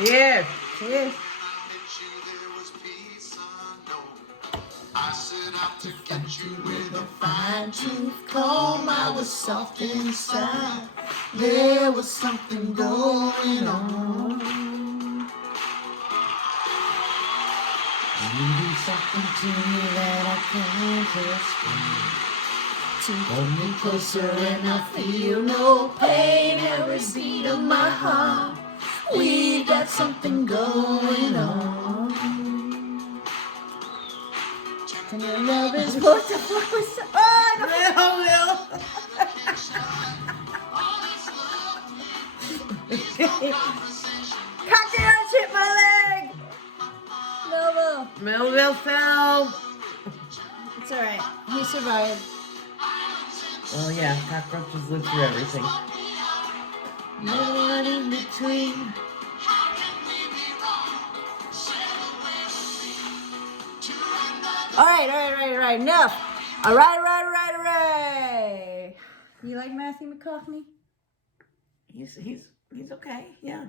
Cheers. Cheers. I set out to get you with a fine tooth comb. I was soft inside. There was something going on. You do something to me that I can't explain. To hold me closer and I feel no pain. Every beat of my heart, we got something going on. And your love is what the fuck was that? Cocktails hit my leg. Melville. Melville fell. It's all right. He survived. Oh yeah, cockroaches live through everything. No one in between. All right. Enough. All right. You like Matthew McConaughey? He's okay. Yeah.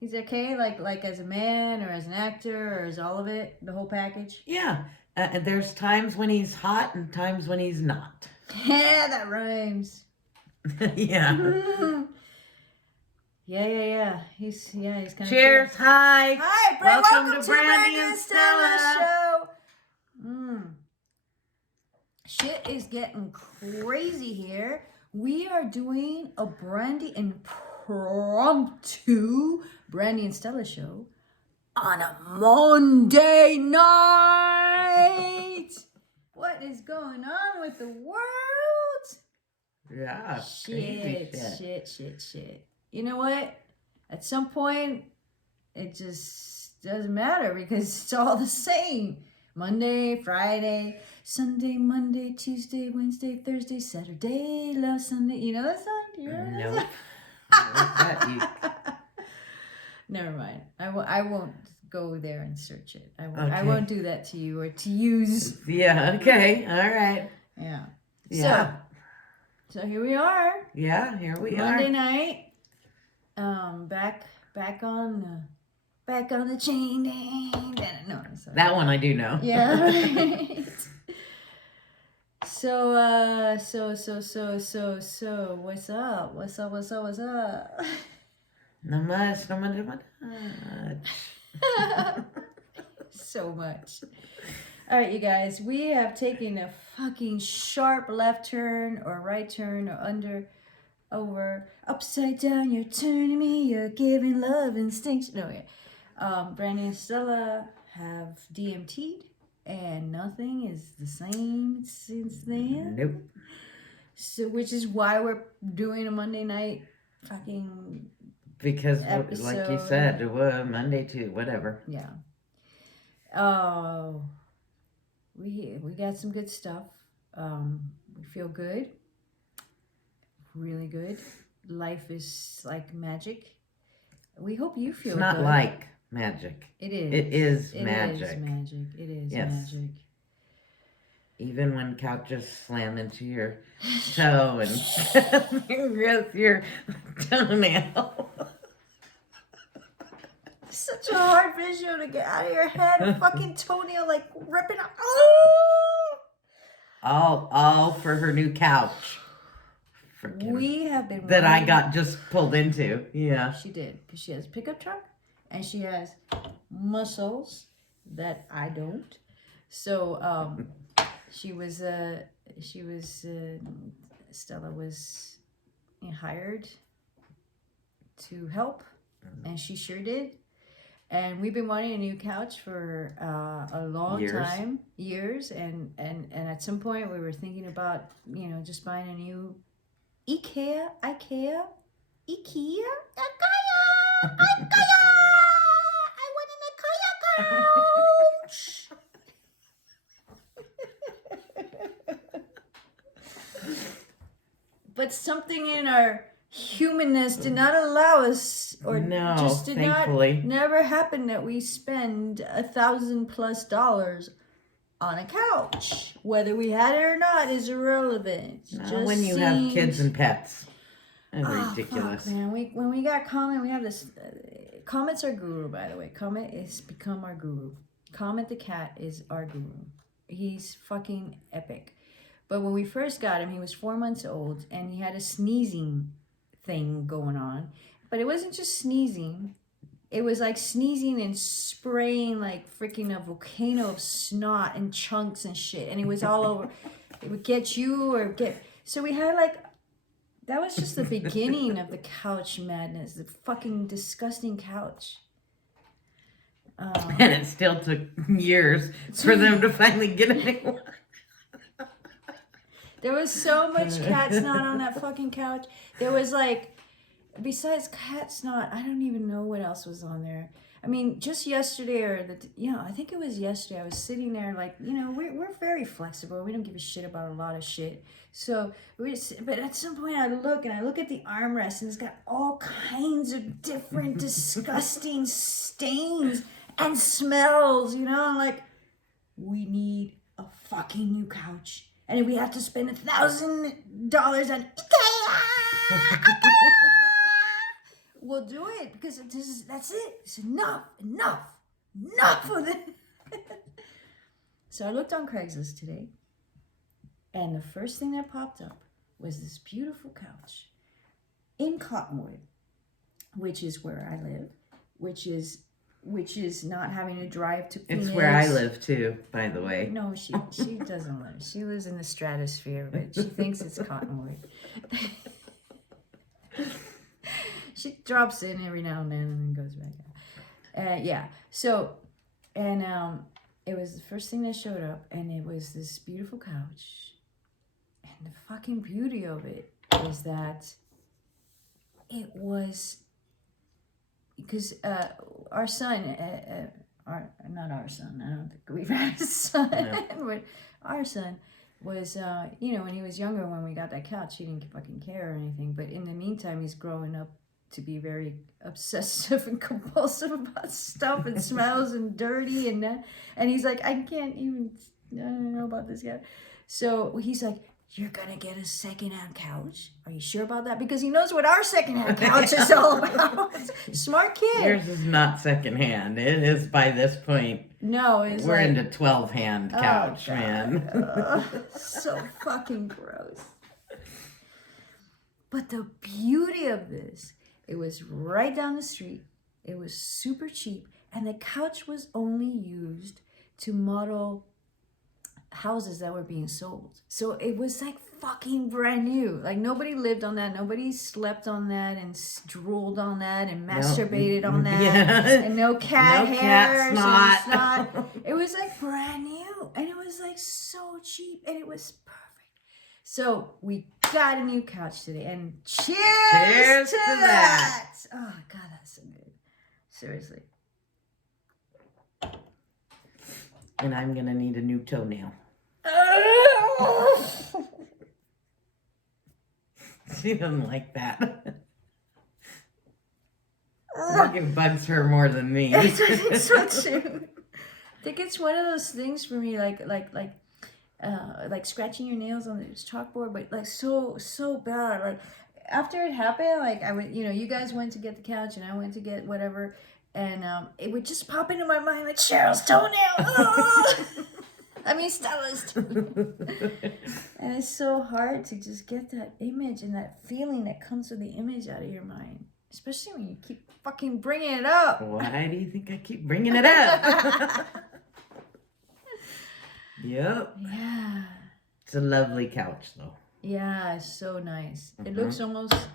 He's okay, like as a man or as an actor or as all of it, the whole package. Yeah. There's times when he's hot and times when he's not. Yeah, that rhymes. Yeah. Yeah. He's kind of. Cheers. Cool. Hi. Hi. Welcome to Brandy and Stella Show. Shit is getting crazy here. We are doing a Brandy impromptu Brandy and Stella show on a Monday night. What is going on with the world? Yeah. Shit. You know what? At some point, it just doesn't matter because it's all the same. Monday, Friday, Sunday, Monday, Tuesday, Wednesday, Thursday, Saturday, love Sunday. You know that song? Do you remember that song? Never mind. I won't go there and search it. I won't do that to you or to use. Yeah. Okay. All right. Yeah. Yeah. So here we are. Yeah. Here we Monday are. night. Back on the chain. No, sorry. That one I do know. Yeah. Right. So, what's up? Not much. So much. All right, you guys, we have taken a fucking sharp left turn or right turn or over, upside down, you're turning me, you're giving love instinct. No, yeah. Brandy and Stella have DMT'd. And nothing is the same since then. Nope. So, which is why we're doing a Monday night fucking because episode. Like you said, Monday to whatever. Yeah. We got some good stuff. We feel good. Really good. Life is like magic. We hope you feel It's not good. like magic. It is. It is It magic. is magic. It is Yes. magic. Even when couches slam into your toe and with your toenail. Such a hard visual to get out of your head. A fucking toenail like ripping out. All for her new couch. We have been that I got just pulled into. Yeah. She did, because she has a pickup truck and she has muscles that I don't. So Stella was hired to help, and she sure did. And we've been wanting a new couch for a long time, years, and at some point we were thinking about just buying a new IKEA. I want an IKEA couch. But something in our humanness did not allow us, or just did thankfully. never happen that we spend $1,000+ on a couch. Whether we had it or not is irrelevant. No, when you have kids and pets. Ridiculous. Fuck, man. When we got Colin, we have this. Comet's our guru, by the way. Comet has become our guru. Comet the cat is our guru. He's fucking epic. But when we first got him, he was 4 months old, and he had a sneezing thing going on. But it wasn't just sneezing. It was like sneezing and spraying like freaking a volcano of snot and chunks and shit. And it was all over. It would get you or get... So we had like... That was just the beginning of the couch madness. The fucking disgusting couch. And it still took years for them to finally get a new one. There was so much cat snot on that fucking couch. There was like, besides cat snot, I don't even know what else was on there. I mean, just yesterday I think it was yesterday, I was sitting there like, we're very flexible. We don't give a shit about a lot of shit. So, but at some point I look at the armrest and it's got all kinds of different disgusting stains and smells, I'm like, we need a fucking new couch. And we have to spend $1,000 on IKEA. We'll do it because that's it. It's enough of it. So I looked on Craigslist today, and the first thing that popped up was this beautiful couch in Cottonwood, which is where I live, which is not having to drive to Phoenix. It's where I live too, by the way. No, she doesn't live. She lives in the stratosphere, but she thinks it's Cottonwood. She drops in every now and then and then goes back out. Yeah. So, and it was the first thing that showed up, and it was this beautiful couch. And the fucking beauty of it is that it was... Because our son, not our son, I don't think we've had a son, no. But our son was, when he was younger, when we got that couch, he didn't fucking care or anything. But in the meantime, he's growing up to be very obsessive and compulsive about stuff and smells and dirty and that. And he's like, I don't know about this guy. So he's like, you're going to get a secondhand couch? Are you sure about that? Because he knows what our secondhand couch is all about. Smart kid. Yours is not secondhand. It is by this point. No, it's we're like, into 12-hand couch, man. So fucking gross. But the beauty of this, it was right down the street. It was super cheap. And the couch was only used to model houses that were being sold. So it was like fucking brand new. Like nobody lived on that. Nobody slept on that and drooled on that and masturbated on that. Yeah. And no cat hairs. Cat snot. It was like brand new. And it was like so cheap. And it was perfect. So we got a new couch today. And cheers to that. Oh God, that's so good. Seriously. And I'm going to need a new toenail. She doesn't like that. I think it bugs her more than me. I think so too. I think it's one of those things for me, like scratching your nails on this chalkboard, but like so bad. Like after it happened, like I went, you guys went to get the couch and I went to get whatever. And it would just pop into my mind like Cheryl's toenail. Oh! I mean Stella's toenail. And it's so hard to just get that image and that feeling that comes with the image out of your mind. Especially when you keep fucking bringing it up. Why do you think I keep bringing it up? Yep. Yeah. It's a lovely couch though. Yeah, it's so nice. Mm-hmm.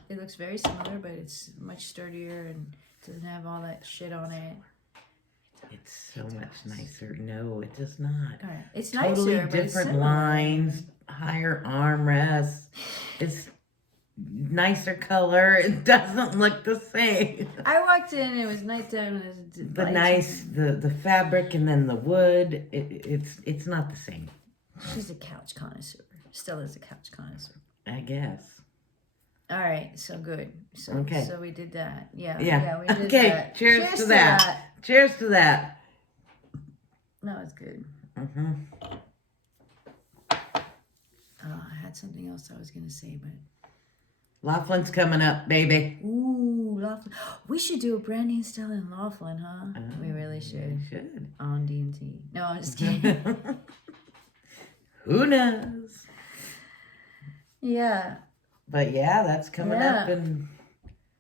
It looks very similar, but it's much sturdier and doesn't have all that shit on it. It's so much nicer. No, it does not. Right. It's totally nicer, different lines, higher armrests. It's nicer color. It doesn't look the same. I walked in. It was nighttime. The fabric and then the wood. It's not the same. She's a couch connoisseur. Stella's a couch connoisseur. I guess. All right, so good. So we did that. Yeah, we did that. Cheers to that. Cheers to that. No, it's good. Mm-hmm. I had something else I was going to say, but Laughlin's coming up, baby. Ooh, Laughlin. We should do a branding style in Laughlin, huh? We really should. We should. On D&T. No, I'm just kidding. Who knows? Yeah. But yeah, that's coming up Yeah. in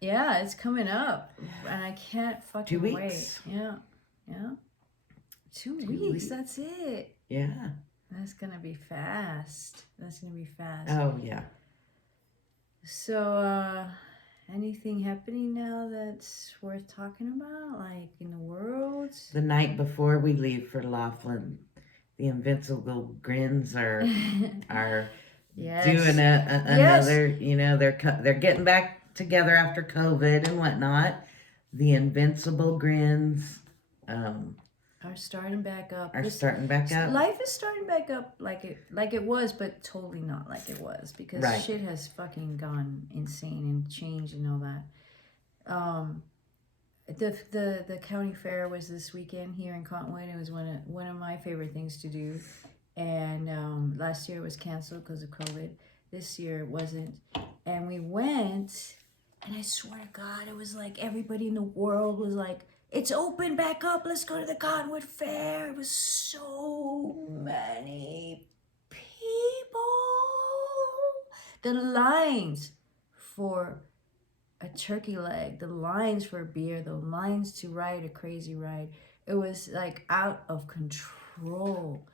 Yeah, it's coming up. And I can't fucking 2 wait. weeks. Yeah. Yeah. 2 2 weeks, weeks. that's it. Yeah. That's gonna be fast. That's gonna be fast. Oh yeah. So, anything happening now that's worth talking about, like in the world? The night before we leave for Laughlin, the Invincible Grins are Yes. doing Yes. another. You know, they're getting back together after COVID and whatnot. The Invincible Grins Are starting back up. are starting back up. Life is starting back up like it was, but totally not like it was, because Right. shit has fucking gone insane and changed and all that. The county fair was this weekend here in Cottonwood. It was one of my favorite things to do, and last year it was canceled because of COVID. This year it wasn't, and we went, and I swear to God, it was like everybody in the world was like, it's open back up, let's go to the Cottonwood Fair. It was so many people. The lines for a turkey leg, the lines for a beer, the lines to ride a crazy ride. It was like out of control.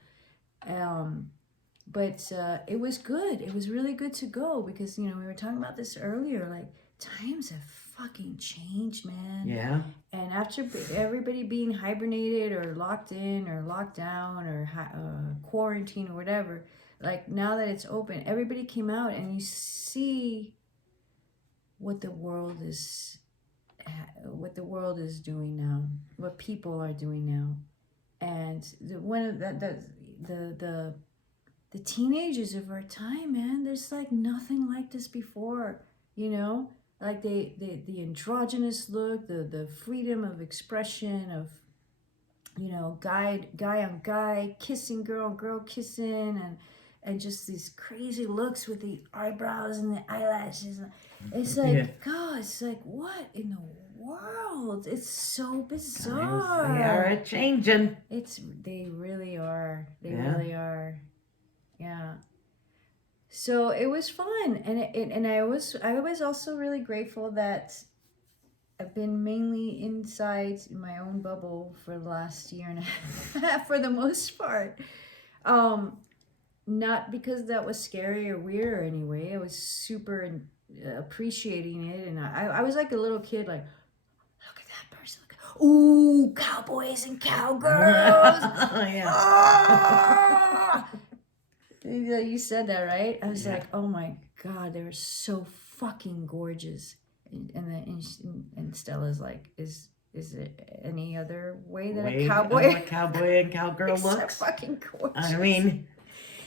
But it was good. It was really good to go because, we were talking about this earlier, like times have fucking changed, man. Yeah. And after everybody being hibernated or locked in or locked down or quarantine or whatever, like now that it's open, everybody came out and you see what the world is doing now, what people are doing now, and the teenagers of our time, man, there's like nothing like this before, like the androgynous look, the freedom of expression of, guy on guy kissing, girl on girl kissing, and just these crazy looks with the eyebrows and the eyelashes. It's like, Yeah. God, it's like, what in the world? It's so Times bizarre. they are a changing. They really are. They Yeah. really are. Yeah. So it was fun, and I was also really grateful that I've been mainly inside in my own bubble for the last year and a half, for the most part. Not because that was scary or weird or anyway. I was super appreciating it, and I was like a little kid, like, look at that person. Ooh, cowboys and cowgirls. Yeah. Ah! You said that, right? I was Yeah. like, oh my God, they were so fucking gorgeous. And Stella's like, is there any other way that a cowboy and cowgirl is so looks? fucking gorgeous? I mean,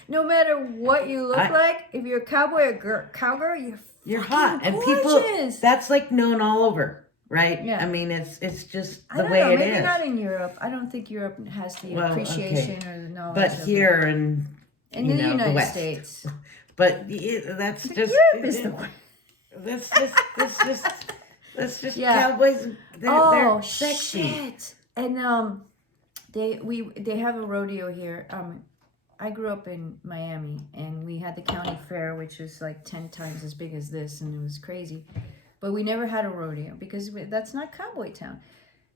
no matter what you look like, if you're a cowboy or cowgirl, you're hot, and gorgeous. people. That's like known all over, right? Yeah. I mean, it's just I the don't way know, it maybe is. not in Europe. I don't think Europe has the Well, appreciation or the knowledge. But of here in in you the know, the United West. States, But that's just Europe is the worst. That's just Yeah. cowboys. They're sexy. Shit! And they have a rodeo here. I grew up in Miami, and we had the county fair, which was like 10 times as big as this, and it was crazy. But we never had a rodeo because that's not cowboy town.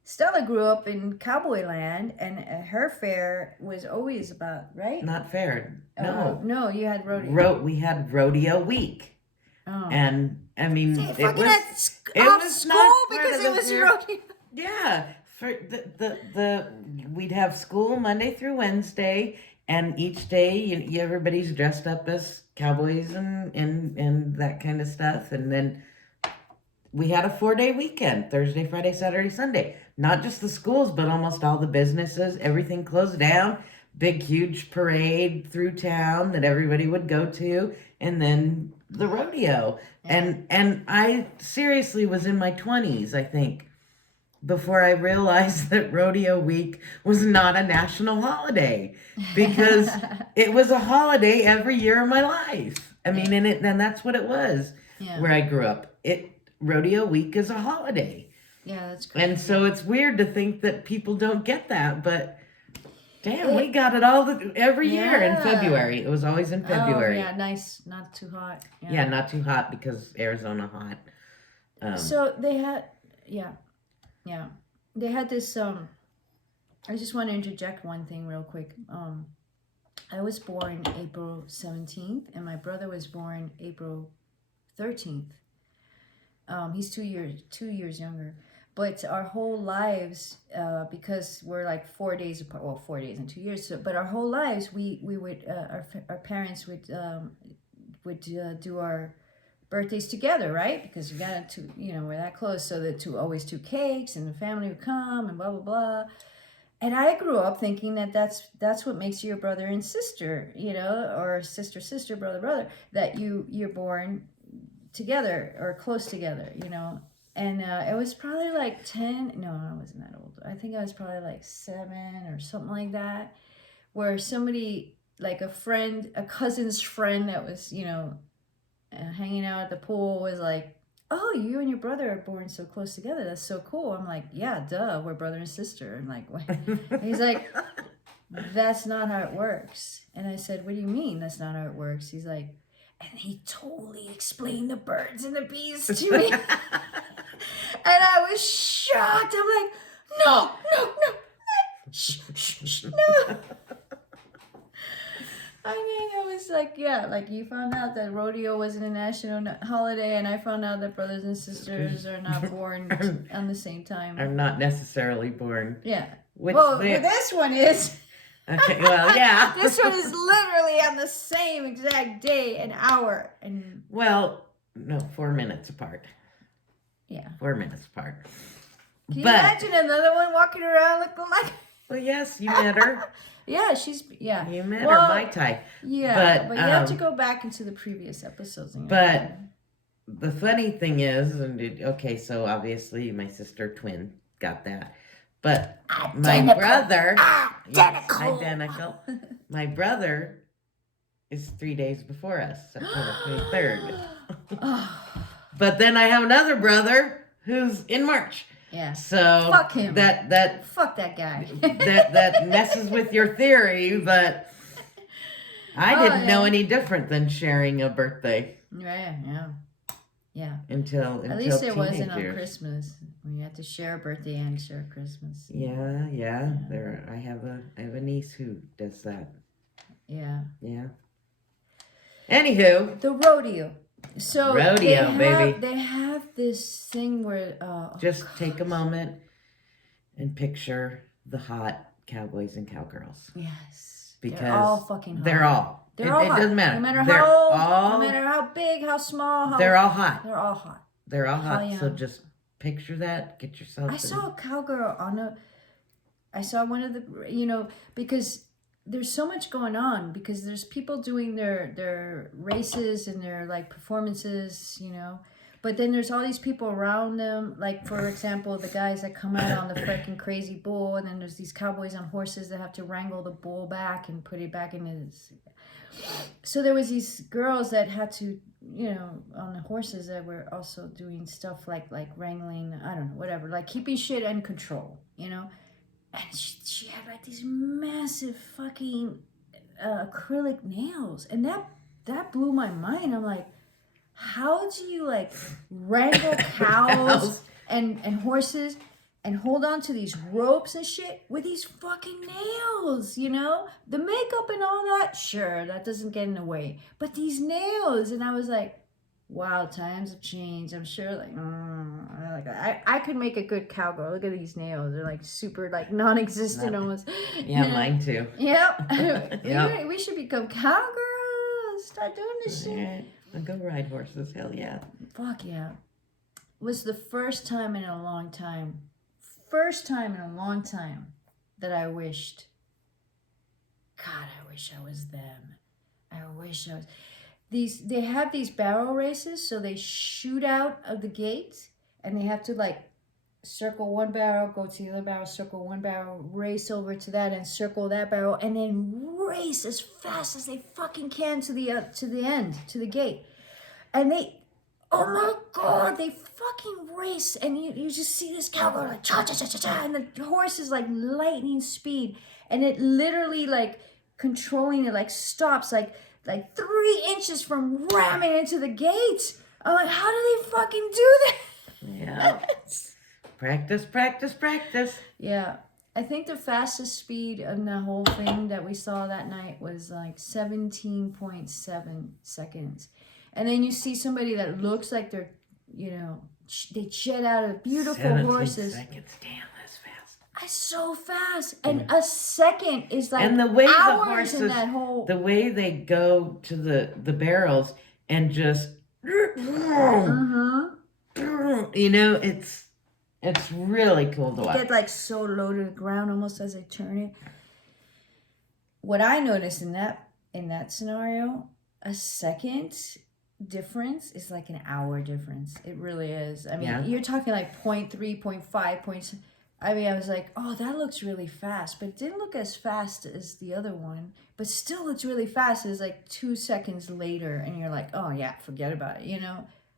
Stella grew up in cowboy land, and her fair was always about, right? Not fair. No. No, you had rodeo. We had rodeo week, Oh. and I mean They it fucking was had it off was school not part because of it the was fair. rodeo. Yeah, for the we'd have school Monday through Wednesday, and each day everybody's dressed up as cowboys and that kind of stuff, and then we had a 4-day weekend: Thursday, Friday, Saturday, Sunday. Not just the schools, but almost all the businesses. Everything closed down. Big, huge parade through town that everybody would go to, and then the rodeo. Yeah. And I seriously was in my 20s, I think, before I realized that rodeo week was not a national holiday, because it was a holiday every year of my life. I mean, and that's what it was. Yeah. where I grew up. Rodeo week is a holiday. Yeah, that's crazy. And so it's weird to think that people don't get that, but damn, we got it every year in Yeah. February. It was always in February. Oh, yeah, nice. Not too hot. Yeah, not too hot because Arizona hot. So they had, they had this. I just want to interject one thing real quick. I was born April 17th, and my brother was born April 13th. He's 2 years younger. But our whole lives, because we're like 4 days apart, well, 4 days and 2 years. So, but our whole lives, we would our parents would do our birthdays together, right? Because we got to, we're that close, so that always two cakes, and the family would come, and blah blah blah. And I grew up thinking that that's what makes you a brother and sister, or sister, brother, that you're born together or close together, And it was probably like 10. No, I wasn't that old. I think I was probably like 7 or something like that, where somebody, like a cousin's friend that was, hanging out at the pool was like, "Oh, you and your brother are born so close together. That's so cool." I'm like, "Yeah, duh, we're brother and sister." And like, what? He's like, "That's not how it works." And I said, "What do you mean that's not how it works?" He's like, and he totally explained the birds and the bees to me. And I was shocked. I'm like, no, shh, no. I mean, I was like, yeah, like you found out that rodeo wasn't a national holiday, and I found out that brothers and sisters are not born on the same time. I'm not necessarily born. Yeah. This one is. Okay, well, yeah. This one is literally on the same exact day and hour. And well, no, 4 minutes apart. Yeah. 4 minutes apart. Can you imagine another one walking around looking like... Well, yes, you met her. Yeah, You met her, my type. Yeah, but you have to go back into the previous episodes. But the funny thing is, so obviously my sister twin got that. But my brother... Identical. My brother is 3 days before us, September 23rd. But then I have another brother who's in March. Yeah. So fuck him. Fuck that guy. that messes with your theory, but I didn't know any different than sharing a birthday. Yeah. Until at least it wasn't years. on Christmas. We had to share a birthday and share Christmas. Yeah. There, I have a niece who does that. Yeah. Anywho, the rodeo. So baby. They have this thing where just take a moment and picture the hot cowboys and cowgirls. Yes. Because they're all fucking hot. They're all. They're all hot. It doesn't matter. No matter how old, no matter how big, how small. They're all hot. They're all hot. They're all hot. Yeah. So just picture that. Get yourself. I saw a cowgirl I saw one of the, because there's so much going on, because there's people doing their races and their like performances, but then there's all these people around them, like for example the guys that come out on the freaking crazy bull, and then there's these cowboys on horses that have to wrangle the bull back and put it back in his. So there was these girls that had to, on the horses, that were also doing stuff like wrangling, I don't know, whatever, like keeping shit in control, And she had like these massive fucking acrylic nails, and that blew my mind. I'm like, how do you like wrangle cows and horses and hold on to these ropes and shit with these fucking nails? The makeup and all that, sure, that doesn't get in the way, but these nails. And I was like, wow, times have changed. I'm sure, I could make a good cowgirl. Look at these nails; they're like super, like non-existent almost. Yeah, mine too. Yep. We should become cowgirls. Start doing this shit. I'll go ride horses. Hell yeah. Fuck yeah. It was the first time in a long time that I wished. God, I wish I was them. I wish I was. They have these barrel races, so they shoot out of the gate, and they have to like circle one barrel, go to the other barrel, circle one barrel, race over to that, and circle that barrel, and then race as fast as they fucking can to the end, to the gate. And oh my God, they fucking race, and you just see this cow go like cha cha cha cha cha, and the horse is like lightning speed, and it literally like controlling it like stops like 3 inches from ramming into the gate. I'm like, how do they fucking do that? Yeah. Practice, practice, practice. Yeah. I think the fastest speed in the whole thing that we saw that night was like 17.7 seconds. And then you see somebody that looks like they're, they jet out of beautiful 17 horses. seconds. Damn, that's fast. That's so fast. And a second is like And the way the hours horses, in that whole... the way they go to the barrels and just, Uh-huh. it's really cool to They watch. get like so low to the ground almost as they turn it. What I noticed in that scenario, a second difference is like an hour difference. It really is. I mean, you're talking like 0.3, 0.5 points. I mean, I was like, oh, that looks really fast, but it didn't look as fast as the other one, but still looks really fast. It's like 2 seconds later, and you're like, oh yeah, forget about it,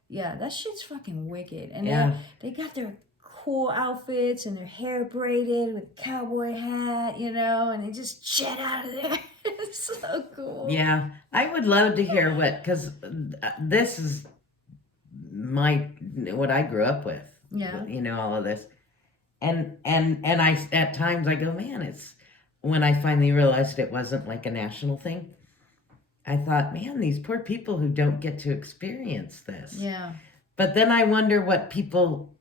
Yeah, that shit's fucking wicked. And they got their cool outfits and their hair braided with a cowboy hat, and they just jet out of there. It's so cool. Yeah, I would love to hear because this is what I grew up with. Yeah. All of this. And I at times I go, man, it's when I finally realized it wasn't like a national thing. I thought, man, these poor people who don't get to experience this. Yeah. But then I wonder what people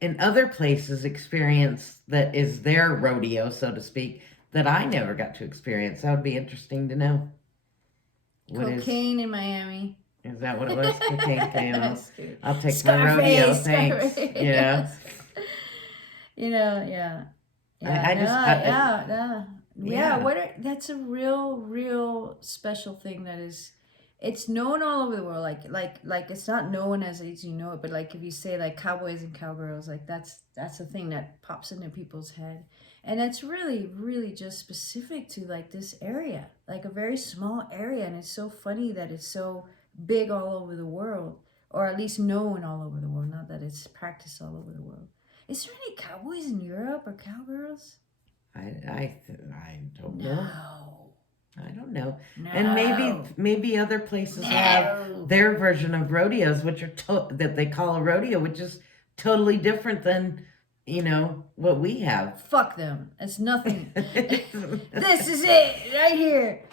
in other places experience that is their rodeo, so to speak, that I never got to experience. That would be interesting to know. Cocaine in Miami. Is that what it was? Cocaine. I'll take Scarface, my rodeo, thanks. Scarface. Yeah. Yeah. That's a real special thing that is, it's known all over the world. Like it's not known as you know it, but like if you say like cowboys and cowgirls, like that's a thing that pops into people's head, and it's really just specific to like this area, like a very small area, and it's so funny that it's so big all over the world, or at least known all over the world. Not that it's practiced all over the world. Is there any cowboys in Europe or cowgirls? I don't know. No. I don't know. No. And maybe other places have their version of rodeos, which are that they call a rodeo, which is totally different than what we have. Fuck them. It's nothing. This is it right here.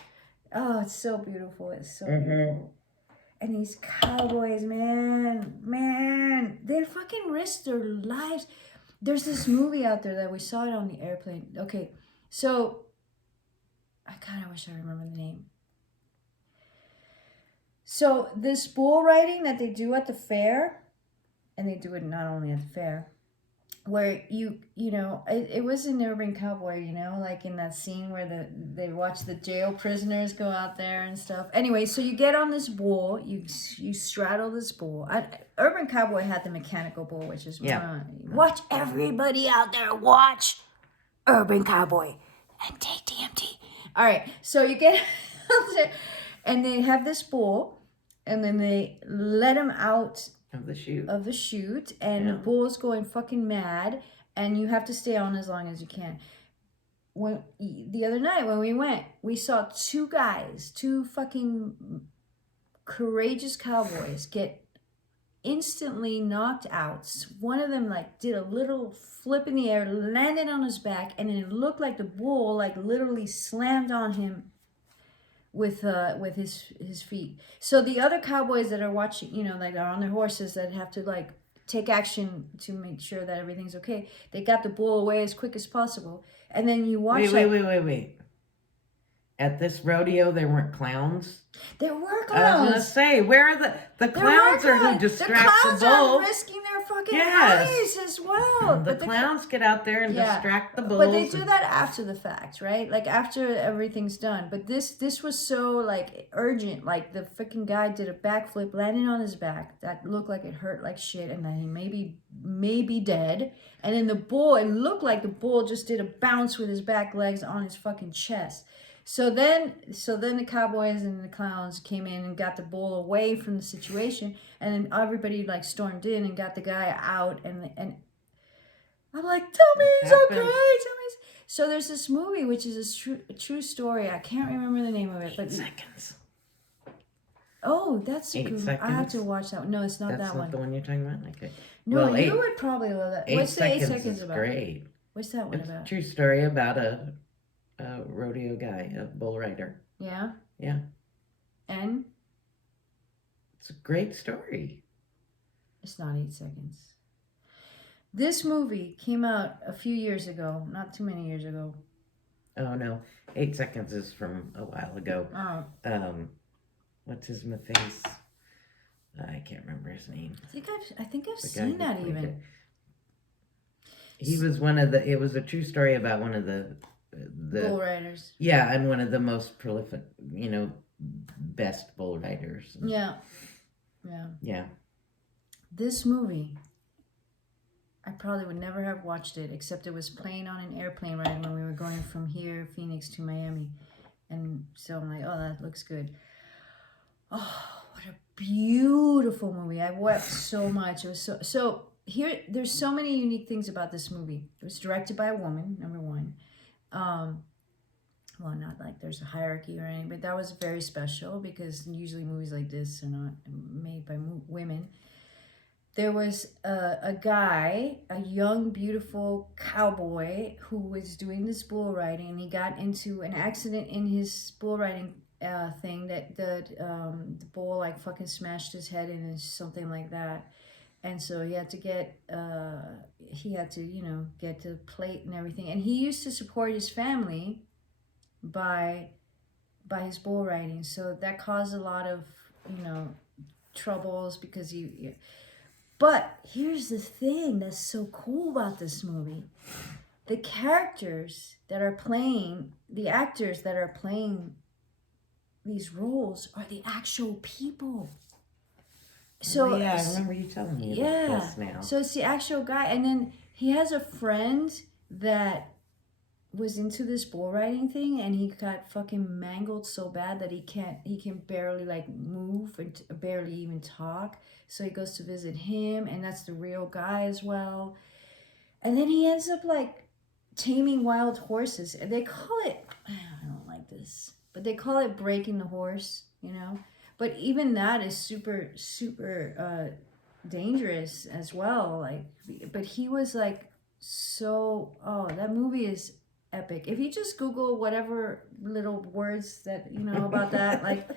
Oh, it's so beautiful. It's so beautiful. And these cowboys, man, they fucking risk their lives. There's this movie out there that we saw it on the airplane. Okay, so I kind of wish I remember the name. So this bull riding that they do at the fair, and they do it not only at the fair, where it was an Urban Cowboy, like in that scene where they watch the jail prisoners go out there and stuff. Anyway, so you get on this bull, you straddle this bull. Urban Cowboy had the mechanical bull, which is watch everybody out there, watch Urban Cowboy and take DMT. All right, so you get out there, and they have this bull, and then they let him out of the chute, and the bull's going fucking mad, and you have to stay on as long as you can. When the other night when we went, we saw two fucking courageous cowboys get instantly knocked out. One of them like did a little flip in the air, landed on his back, and it looked like the bull like literally slammed on him with his feet. So the other cowboys that are watching, like are on their horses that have to like take action to make sure that everything's okay, they got the bull away as quick as possible. And then you watch wait. At this rodeo, there weren't clowns. There were clowns. I was gonna say, where are the clowns are who distract the bull? Are risking their fucking lives as well. The clowns get out there and distract the bulls. But they do that after the fact, right? Like after everything's done. But this was so like urgent. Like the freaking guy did a backflip, landing on his back. That looked like it hurt like shit, and then he may be dead. And then the bull, it looked like the bull just did a bounce with his back legs on his fucking chest. So then the Cowboys and the Clowns came in and got the bull away from the situation, and then everybody like stormed in and got the guy out, and I'm like, tell me he's okay. Tell happens. me. So there's this movie which is a true story. I can't remember the name of it, 8 but seconds. oh, that's a 8 good one. I have to seconds? watch that one. No, it's not That's that not one. the one you're talking about? Okay. No, Well, you 8 would probably love that. 8 What's the 8 seconds seconds is about? great. What's that one It's about? a true story about a rodeo guy, a bull rider. Yeah. Yeah. And It's a great story. it's not 8 seconds. This movie came out a few years ago, not too many years ago. Oh no, 8 seconds is from a while ago. Oh, What's his face? I can't remember his name. I think I've The guy seen who that played even. it. He was one of the. It was a true story about one of the Bull riders. Yeah, and one of the most prolific, best bull riders. Yeah. Yeah. This movie, I probably would never have watched it, except it was playing on an airplane ride when we were going from here, Phoenix, to Miami. And so I'm like, oh, that looks good. Oh, what a beautiful movie. I wept so much. It was so here there's so many unique things about this movie. It was directed by a woman, number one. Well, not like there's a hierarchy or anything, but that was very special because usually movies like this are not made by women. There was a guy, a young, beautiful cowboy who was doing this bull riding, and he got into an accident in his bull riding thing that the bull like fucking smashed his head in or something like that. And so he had to get get the plate and everything. And he used to support his family by his bull riding. So that caused a lot of, troubles because but here's the thing that's so cool about this movie. The characters that are playing, the actors that are playing these roles are the actual people. So I remember you telling me about this now. So it's the actual guy, and then he has a friend that was into this bull riding thing, and he got fucking mangled so bad that he can barely like move and barely even talk. So he goes to visit him, and that's the real guy as well. And then he ends up like taming wild horses. And they call it, I don't like this, but they call it breaking the horse, But even that is super, super dangerous as well. Like, but he was like that movie is epic. If you just Google whatever little words that about that, like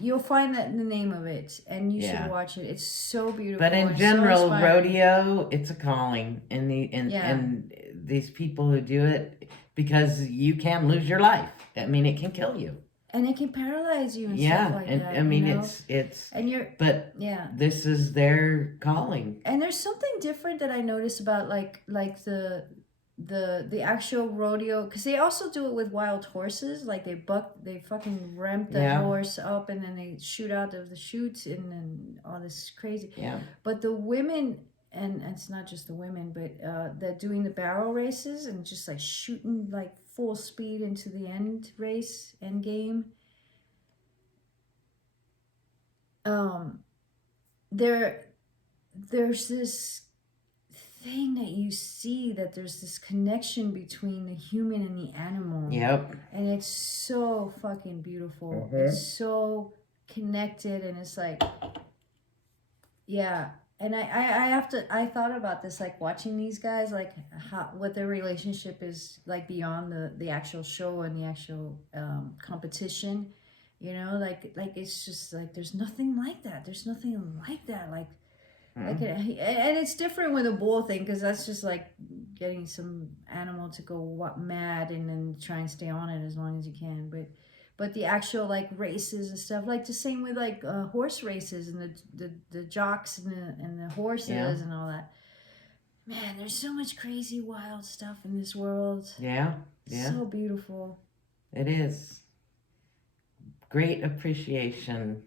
you'll find that in the name of it, and you should watch it. It's so beautiful. But in general, rodeo, it's a calling, and these people who do it, because you can lose your life. I mean, it can kill you. And it can paralyze you and stuff like that. I mean, it's and you're but this is their calling. And there's something different that I notice about like the actual rodeo, because they also do it with wild horses. Like they fucking ramp the horse up, and then they shoot out of the chutes, and then all this crazy. Yeah. But the women, and it's not just the women, but they're doing the barrel races and just like shooting like full speed into the end game. There's this thing that you see, that there's this connection between the human and the animal. Yep. And it's so fucking beautiful. Mm-hmm. It's so connected, and it's like, yeah. And I thought about this, like watching these guys, like what their relationship is like beyond the actual show and the actual competition, like it's just like there's nothing like that. There's nothing like that. Like and it's different with a bull thing, because that's just like getting some animal to go mad and then try and stay on it as long as you can. But the actual like races and stuff, like the same with like horse races and the jocks and the horses and all that. Man, there's so much crazy wild stuff in this world. Yeah. So beautiful. It is. Great appreciation.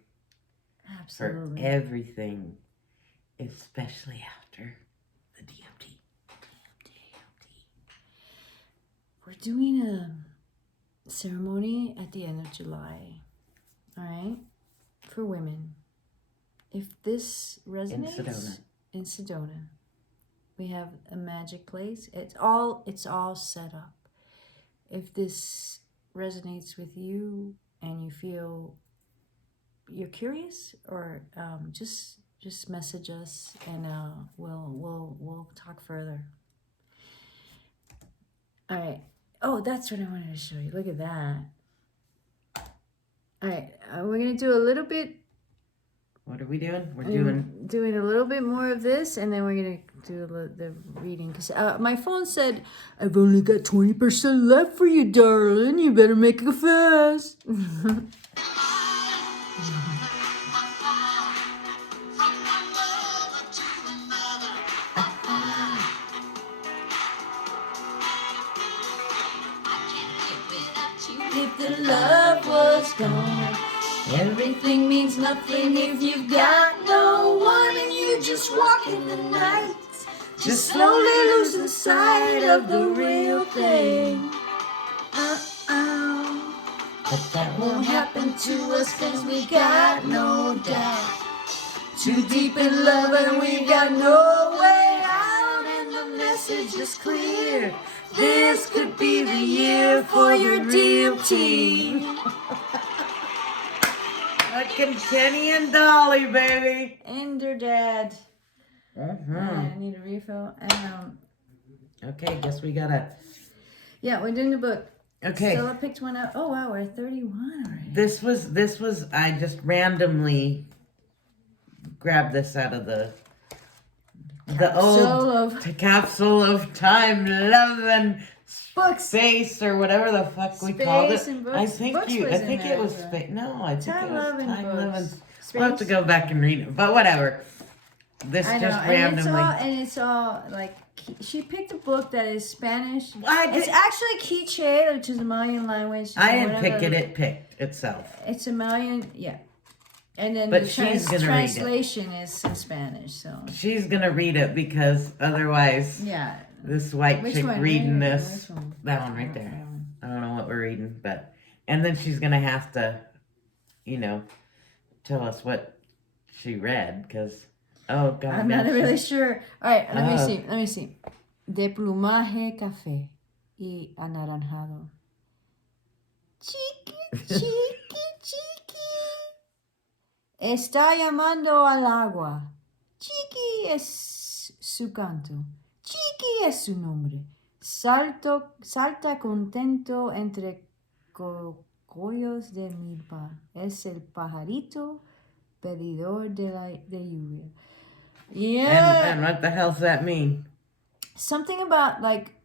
Absolutely. For everything, especially after the DMT. We're doing a ceremony at the end of July. All right, for women. If this resonates in Sedona, we have a magic place. It's all set up. If this resonates with you and you feel you're curious, or just message us and we'll talk further. All right. Oh, that's what I wanted to show you. Look at that. All right, we're gonna do a little bit. What are we doing? We're doing a little bit more of this, and then we're gonna do the reading. Because my phone said, "I've only got 20% left for you, darling. You better make it fast." If the love was gone, everything means nothing if you've got no one and you just walk in the night, just slowly losing sight of the real thing. But that won't happen to us, cause we got no doubt. Too deep in love and we got no way out, and the message is clear. This could be the year for your DMT. Fucking Kenny and Dolly, baby. And their dad. Mm-hmm. I need a refill. Okay, guess we gotta. Yeah, we're doing the book. Okay. Stella picked one up. Oh wow, we're at 31 already. This was. I just randomly grabbed this out of the old capsule of time, love, and books, space, or whatever the fuck we called it. And books. I think it was space. No, I think it was time, love, and we'll have to go back and read it, but whatever. This just randomly. And it's all like she picked a book that is Spanish. It's actually Quiche, which is a Mayan language. I didn't pick it. It picked itself. It's a Mayan, yeah. And then but the translation is in Spanish, so she's gonna read it because otherwise, yeah, this white chick reading this, that one right there. I don't know what we're reading, but and then she's gonna have to, tell us what she read because God, I'm not really sure. All right, let me see. De plumaje café y anaranjado. Chiqui. Está llamando al agua. Chiqui es su canto. Chiqui es su nombre. Salta contento entre cogollos de milpa. Es el pajarito pedidor de lluvia. Yeah. And what the hell's that mean? Something about like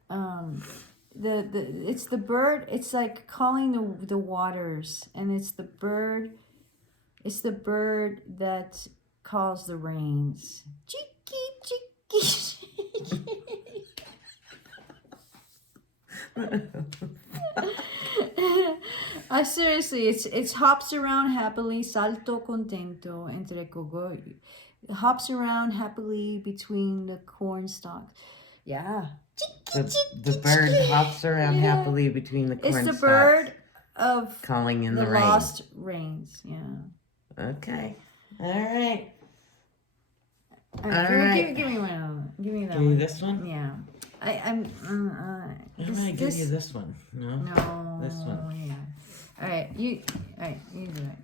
it's the bird. It's like calling the waters, and it's the bird. It's the bird that calls the rains. Chiqui, chiqui. Seriously, it's hops around happily, salto contento entre cogollos. Hops around happily between the corn stalks. Yeah. The bird hops around happily between the corn stalks. It's the bird of calling in the rain. Lost rains. Yeah. Okay. All right. All right. Give me one. Give me that one. Give you this one? Yeah. I'm gonna give you this one. No. No. This one. Yeah. All right. You do it.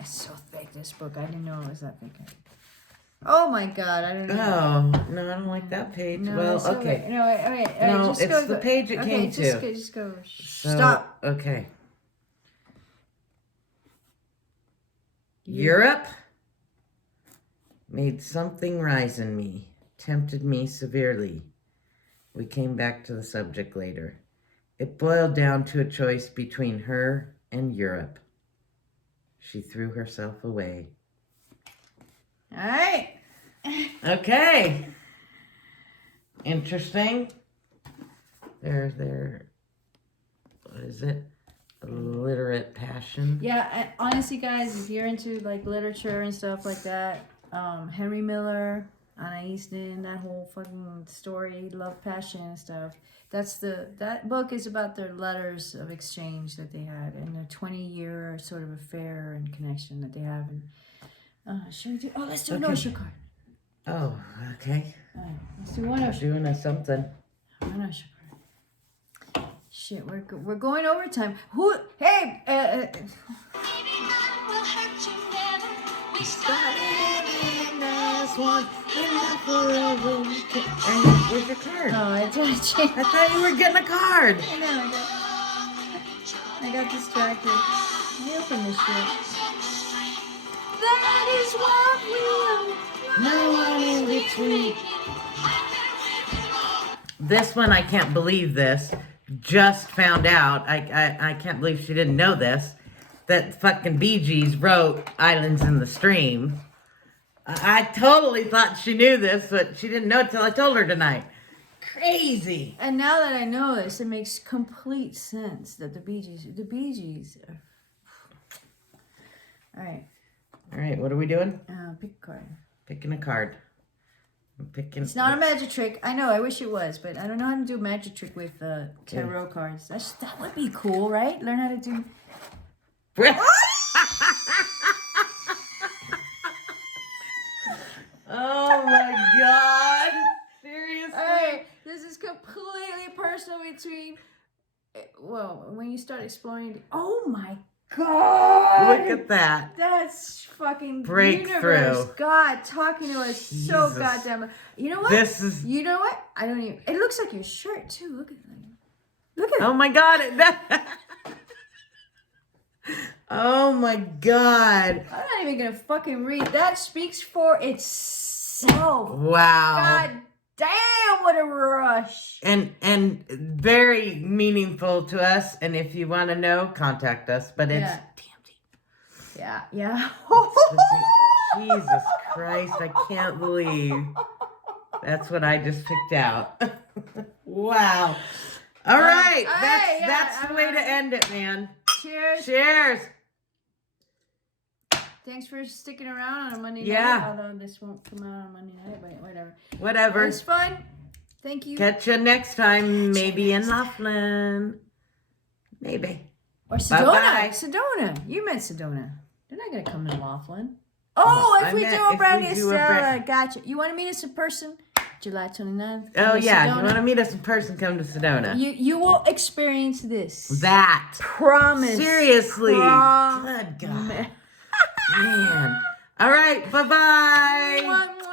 It's so thick, this book. I didn't know it was that thick. Oh my God! I don't know. Oh no, I don't like that page. No, well, okay. No, wait. No, just it's the page it came to. Just go. So, Stop. Okay. Europe made something rise in me, tempted me severely. We came back to the subject later. It boiled down to a choice between her and Europe. She threw herself away. All right. Okay. Interesting. There. What is it? Literate passion. Yeah, honestly, guys, if you're into like literature and stuff like that, Henry Miller, Anna Easton, that whole fucking story, love, passion, and stuff. That book is about their letters of exchange that they had and their 20-year sort of affair and connection that they have. And should we do? Oh, let's do an Osho card. Oh, okay. All right, let's do one Osho. Doing us something. One Osho card. Shit, we're going overtime. Who? Hey. We started in as one, and not forever we can. Where's your card? Oh, I changed. I thought you were getting a card. I know. I got distracted. I opened this shit. That is what we want. No one in between. This one, I can't believe this. Just found out. I can't believe she didn't know this. That fucking Bee Gees wrote Islands in the Stream. I totally thought she knew this, but she didn't know it till I told her tonight. Crazy. And now that I know this, it makes complete sense that the Bee Gees are... All right, what are we doing? pick a card. Picking a card. I'm picking. It's not a magic trick. I know, I wish it was, but I don't know how to do a magic trick with tarot cards. That would be cool, right? Learn how to do... Oh my God. Seriously? Alright, this is completely personal between... Well, when you start exploring... Oh my God! Look at that. That's fucking Breakthrough. universe. God talking to us so Jesus. goddamn... You know what? This is... You know what? I don't even... It looks like your shirt, too. Look at it. Look at it. Oh my God. Oh my God. I'm not even gonna fucking read. That speaks for itself. Wow. God damn, what a rush. And very meaningful to us. And if you want to know, contact us. But it's Yeah. damn deep. Yeah. Jesus Christ, I can't believe that's what I just picked out. Wow. All right. That's the way to end it, man. Cheers. Cheers. Thanks for sticking around on a Monday Yeah. night. Although this won't come out on Monday night, but whatever. Whatever. It was fun. Thank you. Catch you next time. Maybe in Laughlin. Maybe. Or Sedona. Bye-bye. Sedona. You meant Sedona. They're not going to come to Laughlin. Oh, I if we meant do a if brownie we do a Estella. Gotcha. You want to meet us in person? July 29th. Oh, in yeah. Sedona. You want to meet us in person, come to Sedona. You will experience this. That. Promise. Seriously. Good God. Man. All right. Bye-bye. Mwah, mwah.